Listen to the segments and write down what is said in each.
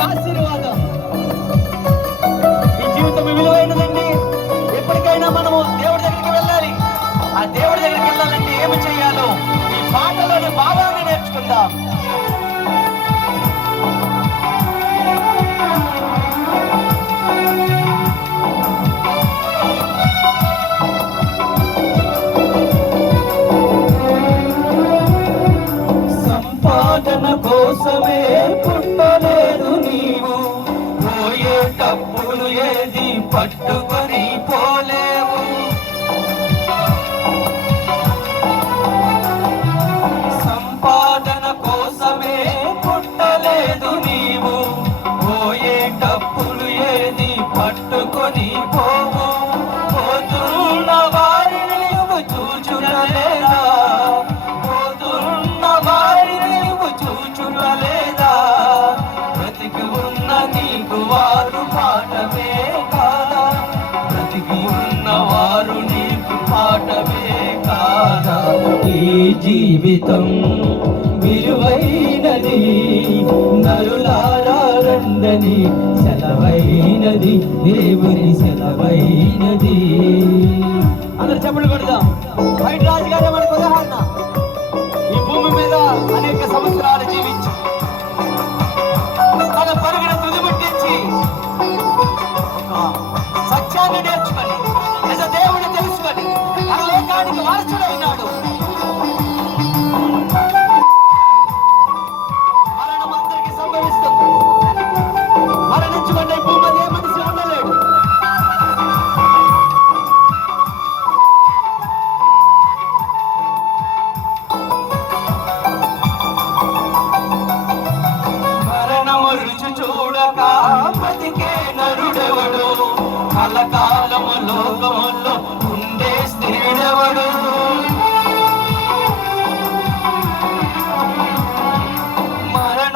ఆశీర్వాదం. ఈ జీవితం విలువైనదండి. ఎప్పటికైనా మనము దేవుడి దగ్గరికి వెళ్ళాలి. ఆ దేవుడి దగ్గరికి వెళ్ళాలంటే ఏమి చేయాలో ఈ పాటలోని భావాన్ని నేర్చుకుందాం. పట్టుకొని పో. జీవితం విలువైనది. నరులారందని సెలవైనది దేవుని సెలవైనది. అందరు చెప్పలు కొడదాం. బయట రాజుగారు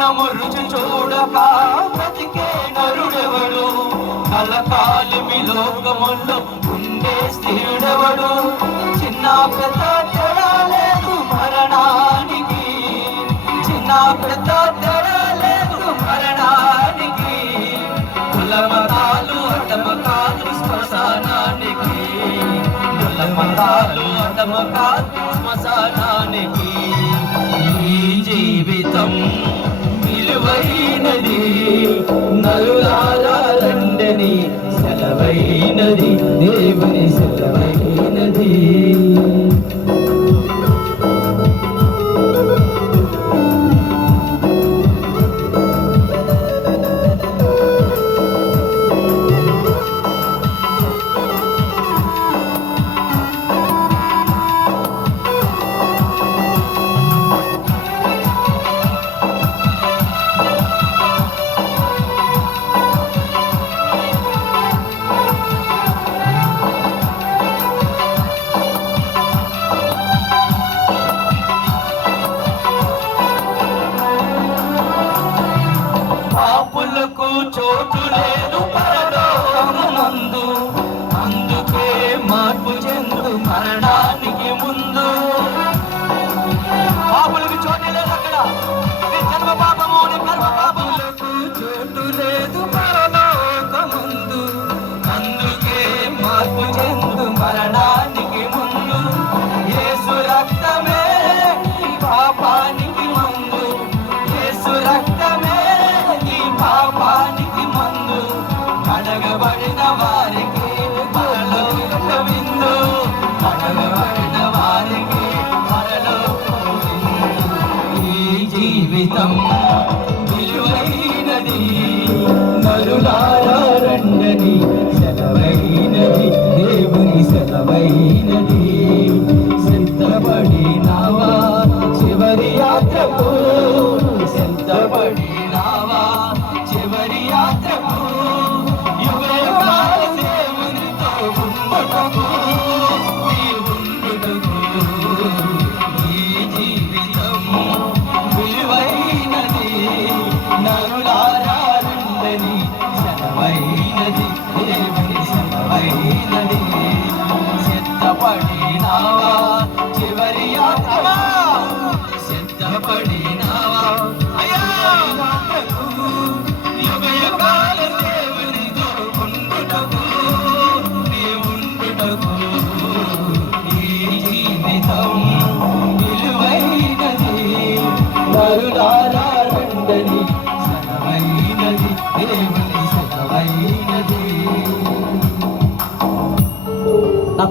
మరణము రుచి చూడక బ్రతికే నరుడెవడు? కలకాలిమి లోకములో ఉండే స్థిరుడెవడు చిన్న పెద్ద తేడా లేదు మరణానికి. చిన్న పెద్ద తేడా లేదు మరణానికి. కులమతాలు అటమకాలు శ్మశానానికి. కులమతాలు అటమకాలు శ్మశానానికి. జీవితం సెలవైనది నరులారా రండని సెలవైనది దేవుని సెలవైనది. లేదు పరలోకమునందు జీవితం విలువైనది నరులా నిలవి సిద్ధపడినావా? చివరి యాత్ర సిద్ధపడినావా? యుగ యుగాల దేవునితో ఉండుటకు నీ ఉండుటకు నీ సరవైనది దేవుని సరవైనది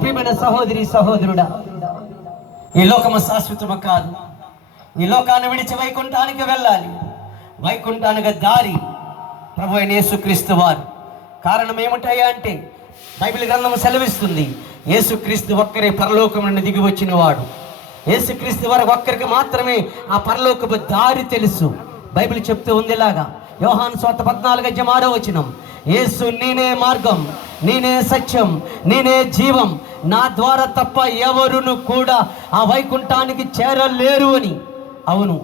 ప్రియమైన సహోదరి సహోదరుడా ఈ లోకము శాశ్వతము కాదు. ఈ లోకాన్ని విడిచి వైకుంఠానికి వెళ్ళాలి. వైకుంఠానికి దారి ప్రభు అయిన యేసుక్రీస్తు వారు. కారణం ఏమిటయ్యా అంటే బైబిల్ గ్రంథం సెలవిస్తుంది యేసుక్రీస్తు ఒక్కరే పరలోకం నుండి దిగి వచ్చిన వాడు యేసుక్రీస్తు వారు ఒక్కరికి మాత్రమే ఆ పరలోకపు దారి తెలుసు. బైబిల్ చెప్తూ ఉంది ఇలాగా యోహాను స్వాత పద్నాలుగు అధ్యాయం ఆరో వచనం యేసు నేనే మార్గం నేనే సత్యం నేనే జీవం. నా ద్వారా తప్ప ఎవరును కూడా ఆ వైకుంఠానికి చేరలేరు అని. అవును